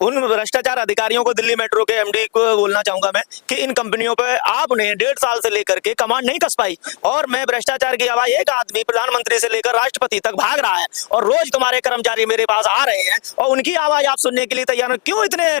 उन भ्रष्टाचार अधिकारियों को, दिल्ली मेट्रो के एमडी को बोलना चाहूंगा मैं कि इन कंपनियों पे आपने 1.5 साल से लेकर के कमांड नहीं कस पाई। और मैं भ्रष्टाचार की आवाज, एक आदमी प्रधानमंत्री से लेकर राष्ट्रपति तक भाग रहा है और रोज तुम्हारे कर्मचारी मेरे पास आ रहे हैं और उनकी आवाज आप सुनने के लिए तैयार हो। क्यों इतने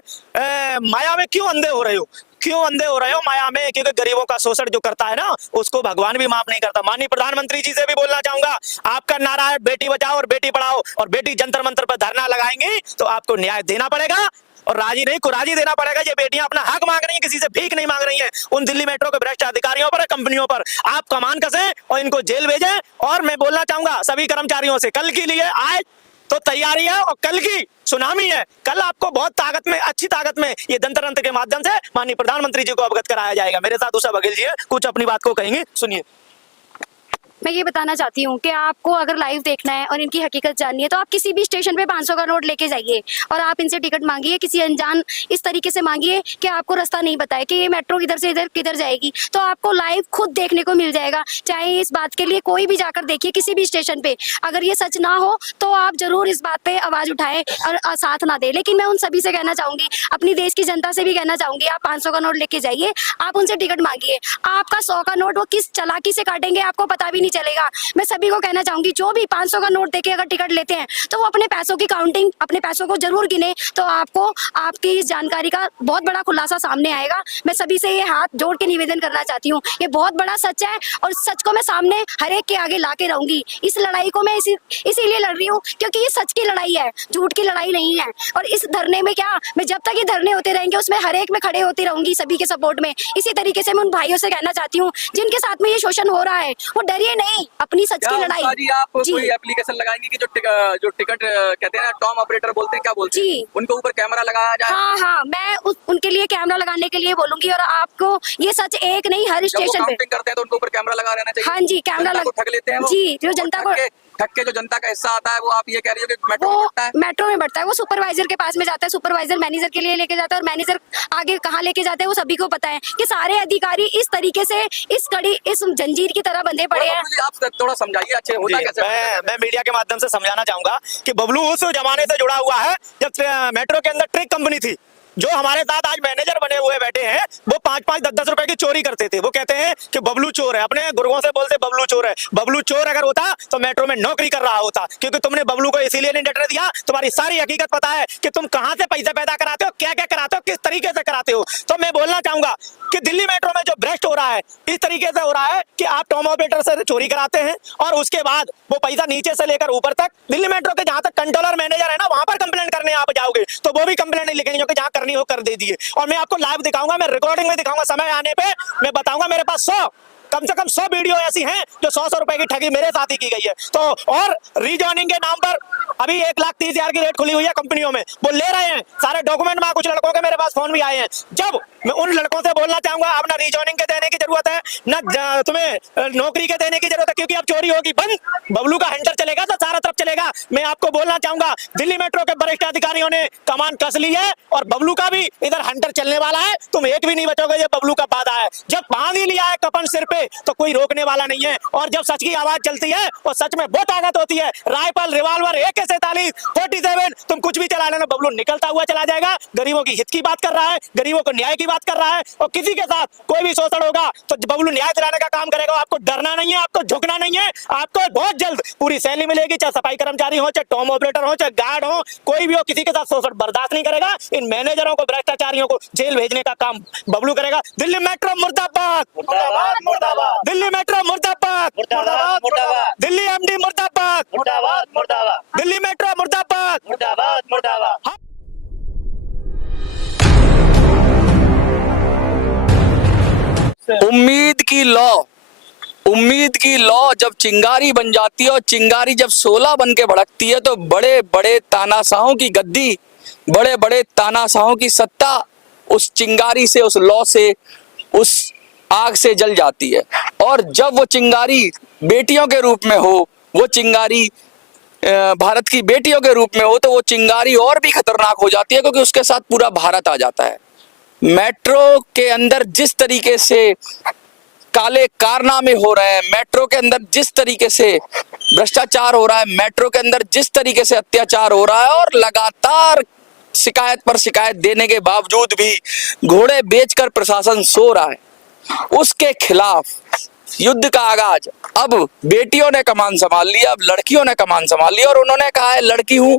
माया में क्यों अंधे हो रहे हो? क्यों अंधे हो रहे हो माया में? क्योंकि गरीबों का शोषण जो करता है ना, उसको भगवान भी माफ नहीं करता। माननीय प्रधानमंत्री जी से भी बोलना चाहूंगा, आपका नारा है बेटी बचाओ और बेटी पढ़ाओ, और बेटी जंतर मंतर पर धरना लगाएंगे तो आपको न्याय देना पड़ेगा और राजी नहीं कुराजी देना पड़ेगा। ये बेटियां अपना हक मांग रही हैं, किसी से भीख नहीं मांग रही हैं। उन दिल्ली मेट्रो के भ्रष्ट अधिकारियों पर, कंपनियों पर आप कमान कसें और इनको जेल भेजें। और मैं बोलना चाहूंगा सभी कर्मचारियों से, कल के लिए आज तो तैयारी है और कल की सुनामी है। कल आपको बहुत ताकत में, अच्छी ताकत में ये जंतर मंतर के माध्यम से माननीय प्रधानमंत्री जी को अवगत कराया जाएगा। मेरे साथ उषा बघेल जी है, कुछ अपनी बात को कहेंगे, सुनिए। मैं ये बताना चाहती हूँ कि आपको अगर लाइव देखना है और इनकी हकीकत जाननी है तो आप किसी भी स्टेशन पे 500 का नोट लेके जाइए और आप इनसे टिकट मांगिए। किसी अनजान इस तरीके से मांगिए कि आपको रास्ता नहीं बताए कि ये मेट्रो इधर से इधर किधर जाएगी, तो आपको लाइव खुद देखने को मिल जाएगा। चाहे इस बात के लिए कोई भी जाकर देखिए किसी भी स्टेशन पे। अगर ये सच ना हो तो आप जरूर इस बात पे आवाज उठाएं और साथ ना दे। लेकिन मैं उन सभी से कहना चाहूंगी, अपनी देश की जनता से भी कहना चाहूंगी, आप 500 का नोट लेके जाइए, आप उनसे टिकट मांगिए। आपका 100 का नोट वो किस चालाकी से काटेंगे आपको पता भी नहीं चलेगा। मैं सभी को कहना चाहूंगी, जो भी 500 का नोट देके अगर टिकट लेते हैं तो वो अपने पैसों की काउंटिंग, अपने पैसों को जरूर गिने, तो आपको आपकी इस जानकारी का बहुत बड़ा खुलासा सामने आएगा। मैं सभी से ये हाथ जोड़ के निवेदन करना चाहती हूँ, ये बहुत बड़ा सच है और सच को मैं सामने हर एक के आगे ला के रहूंगी। इस लड़ाई को मैं इसीलिए लड़ रही हूँ क्योंकि ये सच की लड़ाई है, झूठ की लड़ाई नहीं है। और इस धरने में क्या, मैं जब तक ये धरने होते रहेंगे उसमें हर एक में खड़े होती रहूंगी सभी के सपोर्ट में। इसी तरीके से मैं उन भाइयों से कहना चाहती हूँ जिनके साथ में ये शोषण हो रहा है, वो डरिए नहीं, अपनी सच की लड़ाई। जी, आप कोई एप्लीकेशन लगाएंगे कि जो टिकट कहते हैं ना, टॉम ऑपरेटर बोलते हैं, क्या बोलते हैं, उनको ऊपर कैमरा लगाया जाए? हाँ, मैं उनके लिए कैमरा लगाने के लिए बोलूंगी। और आपको ये सच एक नहीं, हर स्टेशन पे करते हैं तो उनको ऊपर कैमरा लगा रहना चाहिए। हाँ जी, कैमरा ठग लेते हैं जी, जो जनता को ठग के जो जनता का हिस्सा आता है वो आप ये कह रही हो कि मेट्रो में बढ़ता है? मेट्रो में बढ़ता है, वो सुपरवाइजर के पास में जाता है, सुपरवाइजर मैनेजर के लिए लेके जाता है और मैनेजर आगे कहाँ लेके जाते हैं वो सभी को पता है कि सारे अधिकारी इस तरीके से इस जंजीर की तरह बंधे पड़े हैं। आप थोड़ा समझाइए अच्छे होता कैसे। मैं मीडिया के माध्यम से समझाना चाहूंगा कि बबलू उस जमाने से जुड़ा हुआ है जब मेट्रो के अंदर ट्रिक कंपनी थी। जो हमारे साथ आज मैनेजर बने हुए बैठे हैं वो 5-5, 10-10 रुपए की चोरी करते थे। वो कहते हैं कि बबलू चोर है, अपने गुर्गों से बोलते बबलू चोर है। बबलू चोर अगर होता तो मेट्रो में नौकरी कर रहा होता, क्योंकि तुमने बबलू को इसीलिए नहीं डटने दिया। तुम्हारी सारी हकीकत पता है कि तुम कहां से पैसे पैदा कराते हो, क्या क्या कराते हो, किस तरीके से कराते हो। तो मैं बोलना चाहूंगा कि दिल्ली मेट्रो में जो भ्रष्ट हो रहा है इस तरीके से हो रहा है कि आप टॉम ऑपरेटर से चोरी कराते हैं और उसके बाद वो पैसा नीचे से लेकर ऊपर तक, दिल्ली मेट्रो के जहां तक कंट्रोलर मैनेजर है ना, वहां पर कंप्लेंट करने आप जाओगे तो वो भी कंप्लेंट नहीं लिखेंगे, जो कि जहां करनी हो कर दे दिए। और मैं आपको लाइव दिखाऊंगा, मैं रिकॉर्डिंग में दिखाऊंगा, समय आने पे मैं बताऊंगा। मेरे पास कम से कम 100 वीडियो ऐसी हैं जो 100 रुपए की ठगी मेरे साथ ही की गई है। तो और रीजॉइनिंग के नाम पर अभी 1,30,000 की रेट खुली हुई है कंपनियों में, वो ले रहे हैं सारे डॉक्यूमेंट में। कुछ लड़कों के मेरे पास फोन भी आए हैं। जब मैं उन लड़कों से बोलना चाहूंगा, अब ना रीजॉइनिंग के देने की जरूरत है, ना तुम्हें नौकरी के देने की जरूरत है, क्योंकि अब चोरी होगी बंद। बबलू का हंटर चलेगा तो सारा तरफ चलेगा। मैं आपको बोलना चाहूंगा, दिल्ली मेट्रो के वरिष्ठ अधिकारियों ने कमान कस ली है और बबलू का भी इधर हंटर चलने वाला है। तुम एक भी नहीं बचोगे, ये बबलू का वादा है। जब बांध ही लिया है कपन सिर पे तो कोई रोकने वाला नहीं है। और जब सच की आवाज चलती है और सच में वो ताकत होती है, राइफल, रिवॉल्वर, AK-47, 47, तुम कुछ भी चला लेना, बबलू निकलता हुआ चला जाएगा। गरीबों की हित की बात कर रहा है, गरीबों को न्याय की बात कर रहा है। और किसी के साथ कोई भी शोषण होगा तो बबलू न्याय दिलाने का काम करेगा। आपको डरना नहीं है, आपको झुकना नहीं है। आपको बहुत जल्द पूरी सैलरी मिलेगी, चाहे सफाई कर्मचारी हो, चाहे टॉम ऑपरेटर हो, चाहे गार्ड हो, कोई भी हो, किसी के साथ शोषण बर्दाश्त नहीं करेगा। इन मैनेजरों को, भ्रष्टाचारियों को जेल भेजने का काम बबलू करेगा। दिल्ली मेट्रो मुर्दाबाद, मुर्दाबाद, मुर्दाबाद। दिल्ली मेट्रो मुर्दाबाद, मुर्दाबाद, मुर्दाबाद। दिल्ली MD मुर्दाबाद, मुर्दाबाद, मुर्दाबाद। दिल्ली मेट्रो मुर्दाबाद, मुर्दाबाद, मुर्दाबाद। उम्मीद की लौ जब चिंगारी बन जाती है और चिंगारी जब 16 बन के भड़कती है तो बड़े बड़े तानाशाहों की गद्दी, बड़े बड़े तानाशाहों की सत्ता उस चिंगारी से, उस लौ से, उस आग से जल जाती है। और जब वो चिंगारी बेटियों के रूप में हो, वो चिंगारी भारत की बेटियों के रूप में हो, तो वो चिंगारी और भी खतरनाक हो जाती है, क्योंकि उसके साथ पूरा भारत आ जाता है। मेट्रो के अंदर जिस तरीके से काले कारनामे हो रहे हैं, मेट्रो के अंदर जिस तरीके से भ्रष्टाचार हो रहा है, मेट्रो के अंदर जिस तरीके से अत्याचार हो रहा है, और लगातार शिकायत पर शिकायत देने के बावजूद भी घोड़े बेचकर प्रशासन सो रहा है, उसके खिलाफ युद्ध का आगाज। अब बेटियों ने कमान संभाल लिया, अब लड़कियों ने कमान संभाल लिया और उन्होंने कहा है लड़की हूं,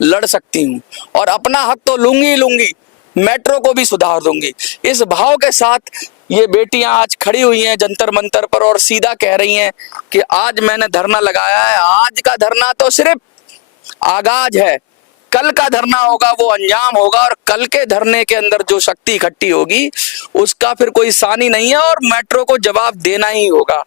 लड़ सकती हूं और अपना हक तो लूंगी ही लूंगी, मेट्रो को भी सुधार दूंगी। इस भाव के साथ ये बेटियां आज खड़ी हुई हैं जंतर मंतर पर और सीधा कह रही हैं कि आज मैंने धरना लगाया है, आज का धरना तो सिर्फ आगाज है, कल का धरना होगा वो अंजाम होगा और कल के धरने के अंदर जो शक्ति इकट्ठी होगी उसका फिर कोई सानी नहीं है और मेट्रो को जवाब देना ही होगा।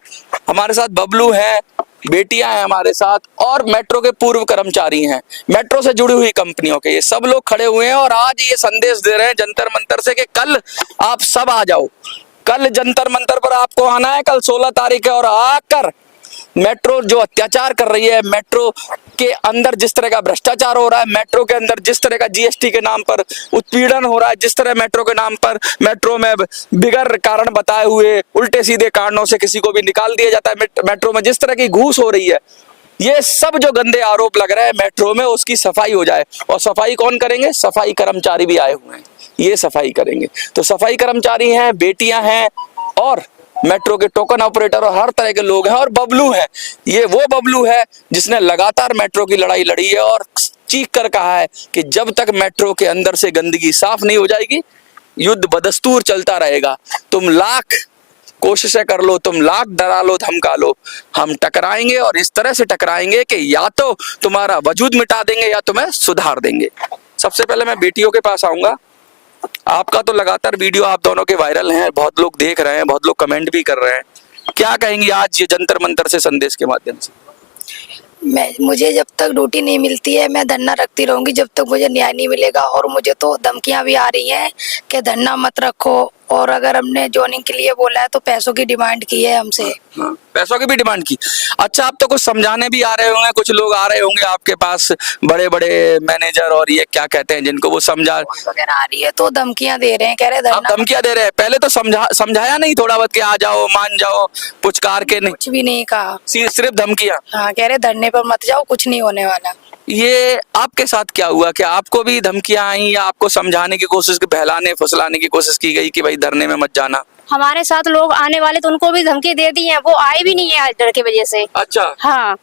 हमारे साथ बबलू हैं, बेटियां हैं हमारे साथ और मेट्रो के पूर्व कर्मचारी हैं, मेट्रो से जुड़ी हुई कंपनियों के, ये सब लोग खड़े हुए हैं और आज ये संदेश दे रहे हैं जंतर मंतर से कि कल आप सब आ जाओ, कल जंतर मंतर पर आपको आना है, कल 16 तारीख है और आकर मेट्रो जो अत्याचार कर रही है, मेट्रो के अंदर जिस तरह का भ्रष्टाचार हो रहा है, मेट्रो के अंदर जिस तरह का जीएसटी के नाम पर उत्पीड़न हो रहा है, जिस तरह मेट्रो के नाम पर मेट्रो में बिगर कारण बताए हुए उल्टे सीधे कारणों से किसी को भी निकाल दिया जाता है, मेट्रो में जिस तरह की घूस हो रही है, ये सब जो गंदे आरोप लग रहे हैं मेट्रो में, उसकी सफाई हो जाए। और सफाई कौन करेंगे? सफाई कर्मचारी भी आए हुए हैं, ये सफाई करेंगे। तो सफाई कर्मचारी हैं, बेटियां हैं और मेट्रो के टोकन ऑपरेटर और हर तरह के लोग हैं और बबलू है, ये वो बबलू है जिसने लगातार मेट्रो की लड़ाई लड़ी है और चीख कर कहा है कि जब तक मेट्रो के अंदर से गंदगी साफ नहीं हो जाएगी युद्ध बदस्तूर चलता रहेगा। तुम लाख कोशिशें कर लो, तुम लाख डरा लो, धमका लो, हम टकराएंगे और इस तरह से टकराएंगे कि या तो तुम्हारा वजूद मिटा देंगे या तुम्हें सुधार देंगे। सबसे पहले मैं बेटियों के पास आऊंगा। आपका तो लगातार वीडियो आप दोनों के वायरल हैं, बहुत लोग देख रहे हैं, बहुत लोग कमेंट भी कर रहे हैं, क्या कहेंगी आज ये जंतर मंतर से संदेश के माध्यम से? मुझे जब तक ड्यूटी नहीं मिलती है मैं धरना रखती रहूंगी जब तक मुझे न्याय नहीं मिलेगा। और मुझे तो धमकियां भी आ रही हैं कि धरना मत रखो और अगर हमने ज्वाइनिंग के लिए बोला है तो पैसों की डिमांड की है हमसे। हाँ, पैसों की भी डिमांड की। अच्छा, आप तो कुछ समझाने भी आ रहे होंगे, कुछ लोग आ रहे होंगे आपके पास, बड़े बड़े मैनेजर और ये क्या कहते हैं जिनको वो समझा वगैरह आ रही है तो धमकियां दे रहे हैं, कह रहे आप धरना धमकियां दे रहे हैं। पहले तो समझाया नहीं थोड़ा बहुत कि आ जाओ, मान जाओ, पुचकार के नहीं, कुछ भी नहीं कहा, सिर्फ धमकियां। हाँ कह रहे धरने पर मत जाओ, कुछ नहीं होने वाला। ये आपके साथ क्या हुआ? क्या आपको भी धमकियां आई या आपको समझाने की कोशिश, बहलाने फुसलाने की कोशिश की गई कि भाई धरने में मत जाना? हमारे साथ लोग आने वाले तो उनको भी धमकी दे दी है, वो आए भी नहीं है आज डर की वजह से। अच्छा, हाँ,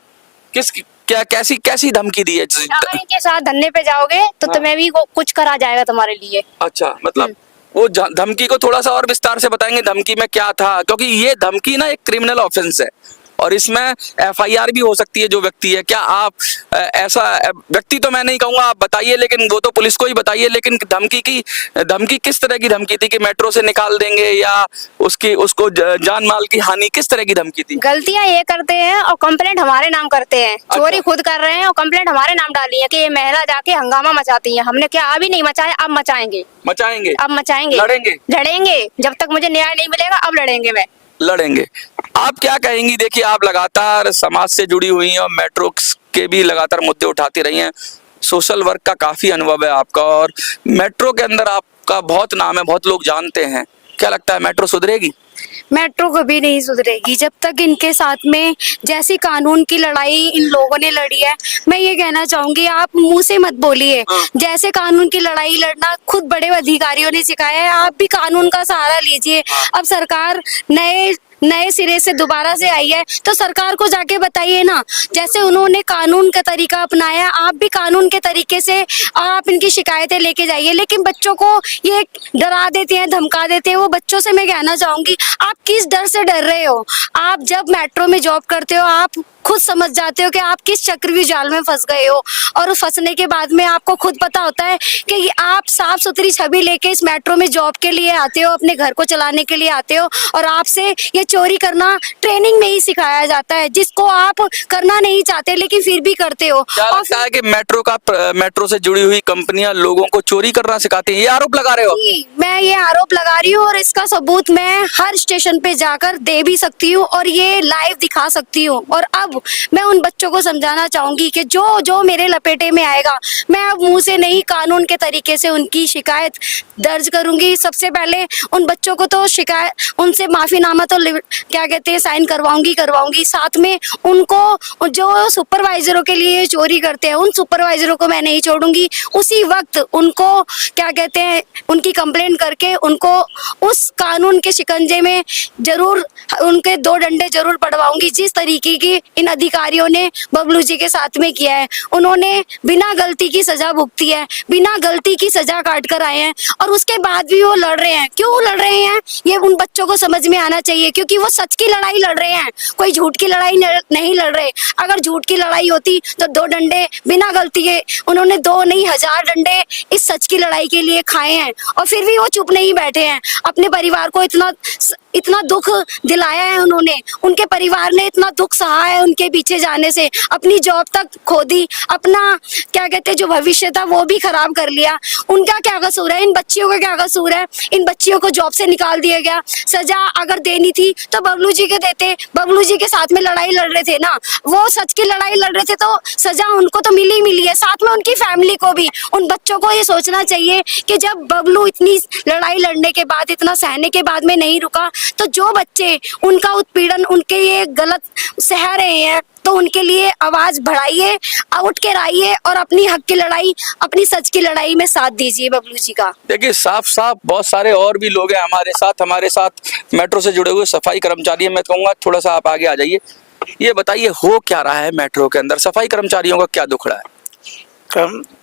कैसी धमकी दी है? अगर इनके साथ धरने पे जाओगे तो हाँ। तुम्हें भी कुछ करा जाएगा तुम्हारे लिए। अच्छा, मतलब वो धमकी को थोड़ा सा और विस्तार से बताएंगे, धमकी में क्या था? क्योंकि ये धमकी ना एक क्रिमिनल ऑफेंस है और इसमें एफआईआर भी हो सकती है जो व्यक्ति है। क्या आप ऐसा व्यक्ति तो मैं नहीं कहूंगा, आप बताइए, लेकिन वो तो पुलिस को ही बताइए, लेकिन धमकी किस तरह की धमकी थी कि मेट्रो से निकाल देंगे या उसको जान माल की हानि, किस तरह की धमकी थी? गलतियां ये करते हैं और कंप्लेंट हमारे नाम करते हैं, चोरी अच्छा। खुद कर रहे हैं और कंप्लेंट हमारे नाम डाली है कि ये महिला जाके हंगामा मचाती है। हमने क्या अभी नहीं मचाया, अब मचाएंगे, अब मचाएंगे, लड़ेंगे जब तक मुझे न्याय नहीं मिलेगा, अब लड़ेंगे, मैं लड़ेंगे। आप क्या कहेंगी? देखिए, आप लगातार समाज से जुड़ी हुई हैं और मेट्रो के भी लगातार मुद्दे उठाती रही हैं, सोशल वर्क का काफी अनुभव है आपका और मेट्रो के अंदर आपका बहुत नाम है, बहुत लोग जानते हैं। क्या लगता है मेट्रो सुधरेगी? मेट्रो कभी नहीं सुधरेगी जब तक इनके साथ में जैसी कानून की लड़ाई इन लोगों ने लड़ी है। मैं ये कहना चाहूंगी, आप मुंह से मत बोलिए, जैसे कानून की लड़ाई लड़ना खुद बड़े अधिकारियों ने सिखाया है, आप भी कानून का सहारा लीजिए। अब सरकार नए सिरे से दोबारा से आई है तो सरकार को जाके बताइए ना, जैसे उन्होंने कानून का तरीका अपनाया आप भी कानून के तरीके से आप इनकी शिकायतें लेके जाइए। लेकिन बच्चों को ये डरा देते हैं, धमका देते हैं। वो बच्चों से मैं कहना चाहूंगी, आप किस डर से डर रहे हो? आप जब मेट्रो में जॉब करते हो आप खुद समझ जाते हो कि आप किस चक्रव्यूह जाल में फंस गए हो और फंसने के बाद में आपको खुद पता होता है कि आप साफ सुथरी छवि लेके इस मेट्रो में जॉब के लिए आते हो, अपने घर को चलाने के लिए आते हो और आपसे ये चोरी करना ट्रेनिंग में ही सिखाया जाता है, जिसको आप करना नहीं चाहते लेकिन फिर भी करते हो। क्या लगता है कि मेट्रो से जुड़ी हुई कंपनियां लोगों को चोरी करना सिखाती हैं? ये आरोप लगा रहे हो? मैं ये आरोप लगा रही हूँ और इसका सबूत मैं हर स्टेशन पे जाकर दे भी सकती हूँ और ये लाइव दिखा सकती हूँ। और अब अब मैं उन बच्चों को समझाना चाहूंगी कि जो जो मेरे लपेटे में आएगा, मैं अब मुंह से नहीं कानून के तरीके से उनकी शिकायत दर्ज करूंगी। सबसे पहले उन बच्चों को तो शिकायत उनसे माफीनामा तो क्या कहते हैं साइन करवाऊंगी। साथ में उनको जो सुपरवाइजरों के लिए चोरी करते हैं उन सुपरवाइजरों को मैं नहीं छोड़ूंगी। उसी वक्त उनको क्या कहते हैं उनकी कंप्लेंट करके उनको उस कानून के शिकंजे में जरूर उनके 2 डंडे जरूर पड़वाऊंगी। जिस तरीके की इन अधिकारियों ने बबलू जी के साथ में किया है, उन्होंने बिना गलती की सजा भुगती है, बिना गलती की सजा काट कर आए हैं और उसके बाद भी वो लड़ रहे हैं। क्यों लड़ रहे हैं ये उन बच्चों को समझ में आना चाहिए, क्योंकि वो सच की लड़ाई लड़ रहे हैं, कोई झूठ की लड़ाई नहीं लड़ रहे। अगर झूठ की लड़ाई होती तो 2 डंडे बिना गलती के उन्होंने 2 नहीं 1000 डंडे इस सच की लड़ाई के लिए खाए हैं और फिर भी वो चुप नहीं बैठे हैं। अपने परिवार को इतना दुख दिलाया है उन्होंने, उनके परिवार ने इतना दुख सहा है उनके पीछे जाने से, अपनी जॉब तक खो दी, अपना क्या कहते हैं जो भविष्य था वो भी खराब कर लिया। उनका क्या कसूर है, इन बच्चियों का क्या कसूर है? इन बच्चियों को जॉब से निकाल दिया गया। सजा अगर देनी थी तो बबलू जी के देते, बबलू जी के साथ में लड़ाई लड़ रहे थे ना, वो सच की लड़ाई लड़ रहे थे तो सजा उनको तो मिली है, साथ में उनकी फैमिली को भी। उन बच्चों को ये सोचना चाहिए कि जब बबलू इतनी लड़ाई लड़ने के बाद, इतना सहने के बाद में नहीं रुका, तो जो बच्चे उनका उत्पीड़न, उनके ये गलत सह रहे हैं, तो उनके लिए आवाज बढ़ाइए, उठ के आइए और अपनी हक की लड़ाई, अपनी सच की लड़ाई में साथ दीजिए बबलू जी का। देखिए साफ बहुत सारे और भी लोग हैं हमारे साथ मेट्रो से जुड़े हुए सफाई कर्मचारी हैं। मैं कहूँगा थोड़ा सा आप आगे आ जाइए, ये बताइए हो क्या रहा है मेट्रो के अंदर, सफाई कर्मचारियों का क्या दुख रहा है?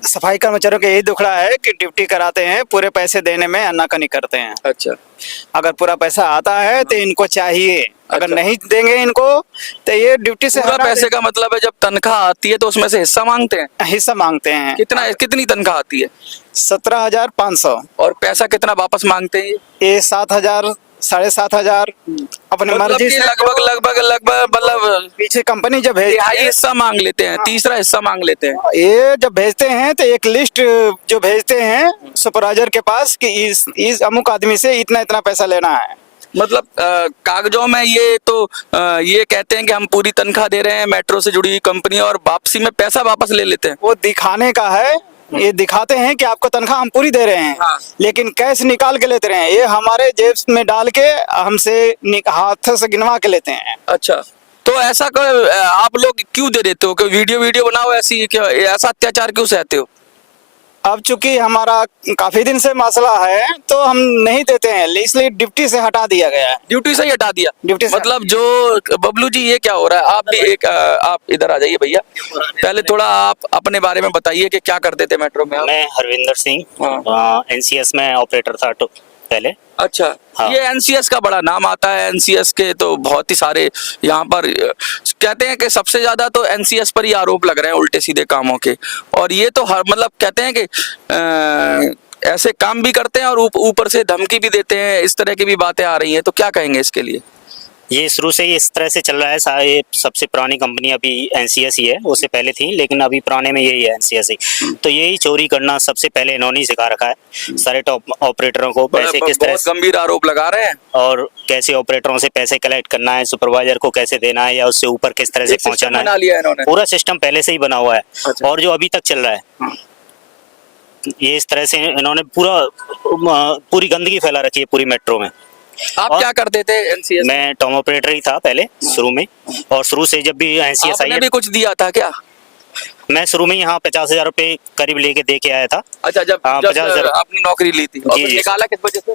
सफाई कर्मचारियों का यही दुखड़ा है कि ड्यूटी कराते हैं, पूरे पैसे देने में आनाकानी करते हैं। अच्छा, अगर पूरा पैसा आता है तो इनको चाहिए, अगर नहीं देंगे इनको तो ये ड्यूटी से पूरा पैसे का मतलब है जब तनख्वाह आती है तो उसमें से हिस्सा मांगते हैं? हिस्सा मांगते हैं। कितनी तनख्वाह आती है? 17,500। और पैसा कितना वापस मांगते हैं? ये 7,000 7,500 अपनी मतलब मर्जी से। लगभग मतलब पीछे कंपनी जब तिहाई हिस्सा मांग लेते हैं, तीसरा हिस्सा मांग लेते हैं। ये जब भेजते हैं तो एक लिस्ट जो भेजते हैं सुपरवाइजर के पास कि इस अमुक आदमी से इतना इतना पैसा लेना है। मतलब कागजों में ये तो ये कहते हैं कि हम पूरी तनख्वाह दे रहे हैं मेट्रो से जुड़ी हुई कंपनी, और वापसी में पैसा वापस ले लेते हैं। वो दिखाने का है, ये दिखाते हैं कि आपको तनख्वाह हम पूरी दे रहे हैं। हाँ। लेकिन कैश निकाल के लेते रहे हैं, ये हमारे जेब में डाल के हमसे हाथ से गिनवा के लेते हैं। अच्छा, तो ऐसा आप लोग क्यों दे देते हो? कि वीडियो बनाओ ऐसी, ऐसा अत्याचार क्यों सहते हो? अब चूंकि हमारा काफी दिन से मसला है तो हम नहीं देते हैं, इसलिए ड्यूटी से हटा दिया गया है। ड्यूटी से ही हटा दिया? ड्यूटी से मतलब जो बबलू जी ये क्या हो रहा है? आप भी एक आप इधर आ जाइए भैया, पहले थोड़ा आप अपने बारे में बताइए कि क्या करते थे मेट्रो में? मैं हरविंदर सिंह, एनसीएस में ऑपरेटर था पहले। अच्छा, हाँ। ये एनसीएस का बड़ा नाम आता है, एनसीएस के तो बहुत ही सारे यहाँ पर कहते हैं कि सबसे ज्यादा तो एनसीएस पर ही आरोप लग रहे हैं उल्टे सीधे कामों के, और ये तो हर मतलब कहते हैं कि ऐसे काम भी करते हैं और ऊपर से धमकी भी देते हैं, इस तरह की भी बातें आ रही हैं, तो क्या कहेंगे इसके लिए? ये शुरू से ही इस तरह से चल रहा है। ये सबसे पुरानी कंपनी अभी एनसीएस ही है, उससे पहले थी, लेकिन अभी पुराने में यही है एनसीएस ही। तो यही चोरी करना सबसे पहले इन्होंने ही सिखा रखा है सारे टॉप ऑपरेटरों को, पैसे किस तरह से, गंभीर आरोप लगा रहे हैं, और कैसे ऑपरेटरों से पैसे कलेक्ट करना है, सुपरवाइजर को कैसे देना है या उससे ऊपर किस तरह से पहुंचाना बना है। लिया इन्होंने, पूरा सिस्टम पहले से ही बना हुआ है। अच्छा। और जो अभी तक चल रहा है ये इस तरह से इन्होंने पूरी गंदगी फैला रखी है पूरी मेट्रो में। आप क्या करते थे एनसीएस? मैं टॉम ऑपरेटर ही था पहले शुरू में, और शुरू से जब भी एनसीएस आई आपने भी कुछ दिया था क्या? मैं शुरू में यहाँ 50,000 रुपए करीब लेके दे के आया था। अच्छा, जब 50,000 आपने नौकरी ली थी, और जी, फिर जी। निकाला किस वजह से?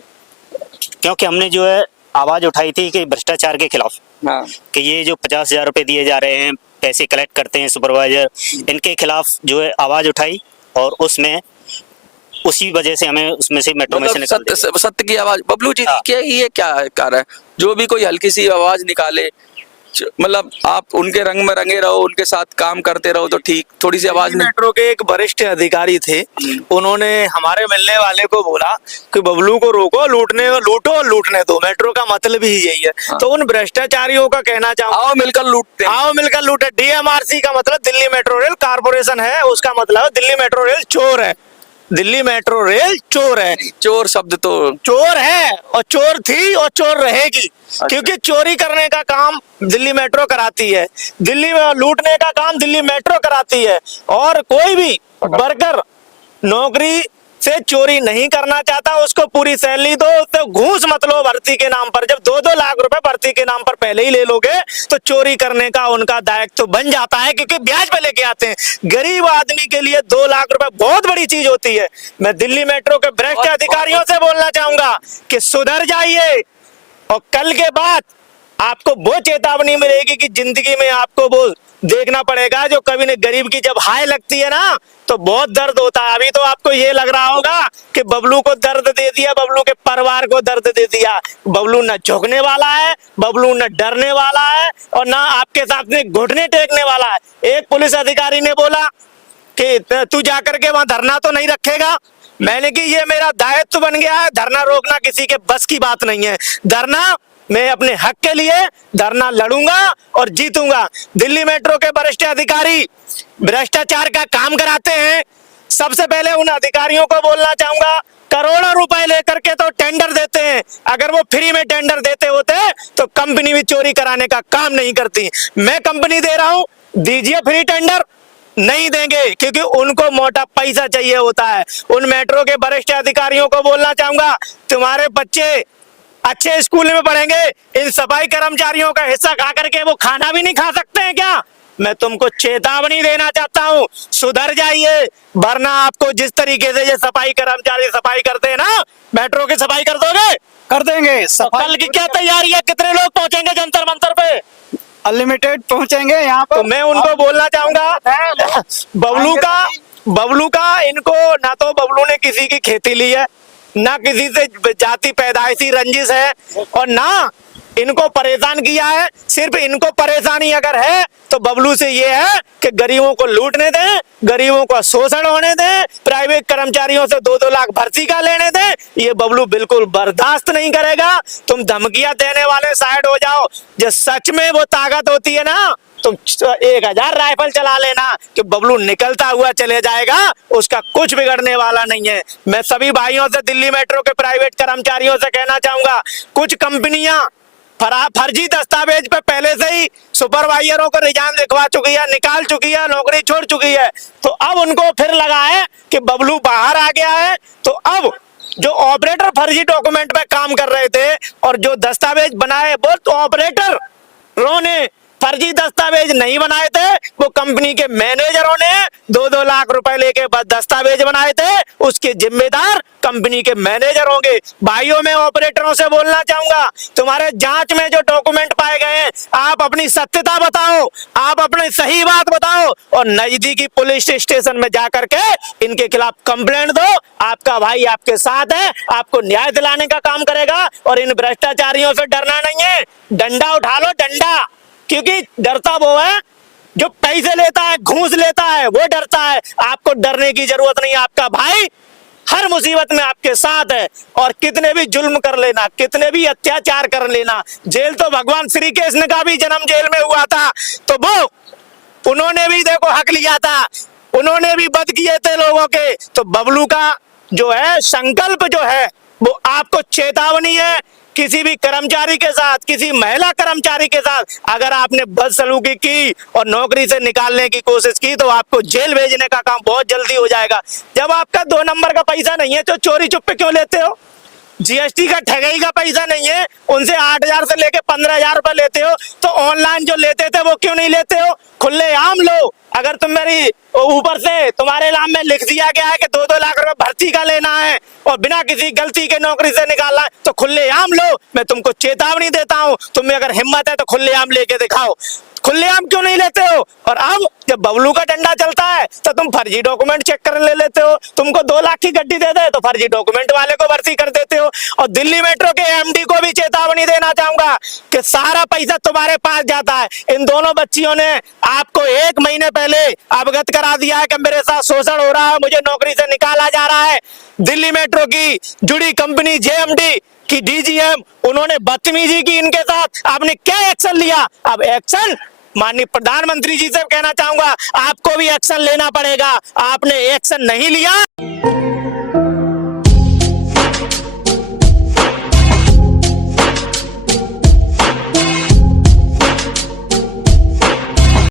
क्योंकि हमने जो है आवाज उठाई थी कि भ्रष्टाचार के खिलाफ, हाँ। कि ये जो 50,000 रुपए दिए जा रहे हैं, पैसे कलेक्ट करते हैं सुपरवाइजर, इनके खिलाफ जो है आवाज उठाई, और उसमें उसी वजह से हमें उसमें से मेट्रो में से निकाल दिया। सत्य की आवाज बबलू जी हाँ। के ये क्या कार्य है? जो भी कोई हल्की सी आवाज निकाले, मतलब आप उनके रंग में रंगे रहो, उनके साथ काम करते रहो तो ठीक, थोड़ी सी आवाज में। मेट्रो के एक वरिष्ठ अधिकारी थे, उन्होंने हमारे मिलने वाले को बोला कि बबलू को रोको, लूटो और लूटने दो, मेट्रो का मतलब ही यही है। हाँ। तो उन भ्रष्टाचारियों का कहना चाहूंगा, आओ मिलकर लूटते हैं। आओ मिलकर लूटे। डीएमआरसी का मतलब दिल्ली मेट्रो रेल कारपोरेशन है, उसका मतलब दिल्ली मेट्रो रेल चोर है। दिल्ली मेट्रो रेल चोर है। चोर शब्द तो चोर है और चोर थी और चोर रहेगी, क्योंकि चोरी करने का काम दिल्ली मेट्रो कराती है, दिल्ली में लूटने का काम दिल्ली मेट्रो कराती है। और कोई भी वर्कर नौकरी से चोरी नहीं करना चाहता, उसको पूरी सैलरी दो, तो घूस मत लो भर्ती के नाम पर। जब 2-2 लाख रुपए भर्ती के नाम पर पहले ही ले लोगे तो चोरी करने का उनका दायित्व तो बन जाता है, क्योंकि ब्याज पे लेके आते हैं। गरीब आदमी के लिए 2 लाख रुपए बहुत बड़ी चीज होती है। मैं दिल्ली मेट्रो के भ्रष्ट अधिकारियों से बोलना चाहूंगा कि सुधर जाइए, और कल के बाद आपको वो चेतावनी मिलेगी कि जिंदगी में आपको वो देखना पड़ेगा जो कभी ने गरीब की जब हाय लगती है ना तो बहुत दर्द होता है। अभी तो आपको ये लग रहा होगा कि बबलू को दर्द दे दिया, बबलू के परिवार को दर्द दे दिया। बबलू न झुकने वाला है, बबलू न डरने वाला है, और ना आपके सामने घुटने टेकने वाला है। एक पुलिस अधिकारी ने बोला कि तू जाकर के वहां धरना तो नहीं रखेगा। मैंने कि ये मेरा दायित्व बन गया है, धरना रोकना किसी के बस की बात नहीं है। धरना मैं अपने हक के लिए धरना लड़ूंगा और जीतूंगा। दिल्ली मेट्रो के वरिष्ठ अधिकारी भ्रष्टाचार का काम कराते हैं। सबसे पहले उन अधिकारियों को बोलना चाहूंगा, करोड़ों रुपए लेकर के तो टेंडर देते हैं। अगर वो फ्री में टेंडर देते होते तो कंपनी भी चोरी कराने का काम नहीं करती। मैं कंपनी दे रहा हूं, दीजिए फ्री टेंडर। नहीं देंगे, क्योंकि उनको मोटा पैसा चाहिए होता है। उन मेट्रो के वरिष्ठ अधिकारियों को बोलना चाहूंगा, तुम्हारे बच्चे अच्छे स्कूल में पढ़ेंगे, इन सफाई कर्मचारियों का हिस्सा खा करके वो खाना भी नहीं खा सकते हैं क्या? मैं तुमको चेतावनी देना चाहता हूँ, सुधर जाइए, वरना आपको जिस तरीके से ये सफाई कर्मचारी सफाई करते हैं ना, मेट्रो की सफाई कर दोगे? कर देंगे। कल की क्या तैयारी है? कितने लोग पहुंचेंगे जंतर मंतर पे? अनलिमिटेड पहुंचेंगे यहाँ पर। तो मैं उनको बोलना चाहूंगा, बबलू का इनको ना तो बबलू ने किसी की खेती ली है, ना किसी से जाति पैदाइशी रंजिश है, और ना इनको परेशान किया है। सिर्फ इनको परेशानी अगर है तो बबलू से ये है कि गरीबों को लूटने दें, गरीबों का शोषण होने दें, प्राइवेट कर्मचारियों से 2-2 लाख भर्ती का लेने दें। ये बबलू बिल्कुल बर्दाश्त नहीं करेगा। तुम धमकियां देने वाले साइड हो जाओ। जो सच में वो ताकत होती है ना, तुम 1000 राइफल चला लेना कि बबलू निकलता हुआ चले जाएगा, उसका कुछ बिगड़ने वाला नहीं है। मैं सभी भाइयों से, दिल्ली मेट्रो के प्राइवेट कर्मचारियों से कहना चाहूंगा, कुछ कंपनियां फर्जी दस्तावेज पे पहले से ही सुपरवाइजरों को रिजाइन लिखवा चुकी है, निकाल चुकी है, नौकरी छोड़ चुकी है। तो अब उनको फिर लगा है कि बबलू बाहर आ गया है, तो अब जो ऑपरेटर फर्जी डॉक्यूमेंट पे काम कर रहे थे और जो दस्तावेज बनाए, वो तो ऑपरेटरों ने फर्जी दस्तावेज नहीं बनाए थे, वो कंपनी के मैनेजरों ने 2-2 लाख रुपए लेके दस्तावेज बनाए थे। उसके जिम्मेदार कंपनी के मैनेजर होंगे। भाइयों, में ऑपरेटरों से बोलना चाहूंगा, तुम्हारे जांच में जो डॉक्यूमेंट पाए गए हैं, आप अपनी सत्यता बताओ, आप अपनी सही बात बताओ, और नजदीकी पुलिस स्टेशन में जाकर के इनके खिलाफ कंप्लेंट दो। आपका भाई आपके साथ है, आपको न्याय दिलाने का काम करेगा, और इन भ्रष्टाचारियों से डरना नहीं है। डंडा उठा लो, डंडा, क्योंकि डरता वो है जो पैसे लेता है, घूस लेता है, वो डरता है। आपको डरने की जरूरत नहीं। आपका भाई हर मुसीबत में आपके साथ है, और कितने भी जुल्म कर लेना, कितने भी अत्याचार कर लेना, जेल तो भगवान श्री कृष्ण का भी जन्म जेल में हुआ था, तो वो उन्होंने भी देखो हक लिया था, उन्होंने भी वध किए थे लोगों के। तो बबलू का जो है संकल्प जो है, वो आपको चेतावनी है। किसी भी कर्मचारी के साथ, किसी महिला कर्मचारी के साथ अगर आपने बदसलूकी की और नौकरी से निकालने की कोशिश की, तो आपको जेल भेजने का काम बहुत जल्दी हो जाएगा। जब आपका 2 नंबर का पैसा नहीं है तो चोरी चुप्पे क्यों लेते हो? जीएसटी का ठगाई का पैसा नहीं है, उनसे 8000 से लेके 15000 रुपए लेते हो, तो ऑनलाइन जो लेते थे वो क्यों नहीं लेते हो? खुलेआम लो। अगर तुम मेरी ऊपर से तुम्हारे नाम में लिख दिया गया है कि 2-2 लाख रुपए भर्ती का लेना है और बिना किसी गलती के नौकरी से निकालना है, तो खुलेआम लो। मैं तुमको चेतावनी देता हूं, तुम्हें अगर हिम्मत है तो खुलेआम लेके दिखाओ। खुलेआम क्यों नहीं लेते हो? और अब जब बबलू का डंडा चलता है तो तुम फर्जी डॉक्यूमेंट चेक कर ले लेते हो। तुमको 2 लाख की गड्डी दे दे तो फर्जी डॉक्यूमेंट वाले को भर्ती कर देते हो। और दिल्ली मेट्रो के एमडी को भी चेतावनी देना चाहूंगा कि सारा पैसा तुम्हारे पास जाता है। इन दोनों बच्चियों ने आपको 1 महीने पहले अवगत करा दिया है कि मेरे साथ शोषण हो रहा है, मुझे नौकरी से निकाला जा रहा है। दिल्ली मेट्रो की जुड़ी कंपनी जेएमडी की डीजीएम, उन्होंने बदतमीजी की इनके साथ, आपने क्या एक्शन लिया? अब एक्शन माननीय प्रधानमंत्री जी से कहना चाहूंगा, आपको भी एक्शन लेना पड़ेगा। आपने एक्शन नहीं लिया।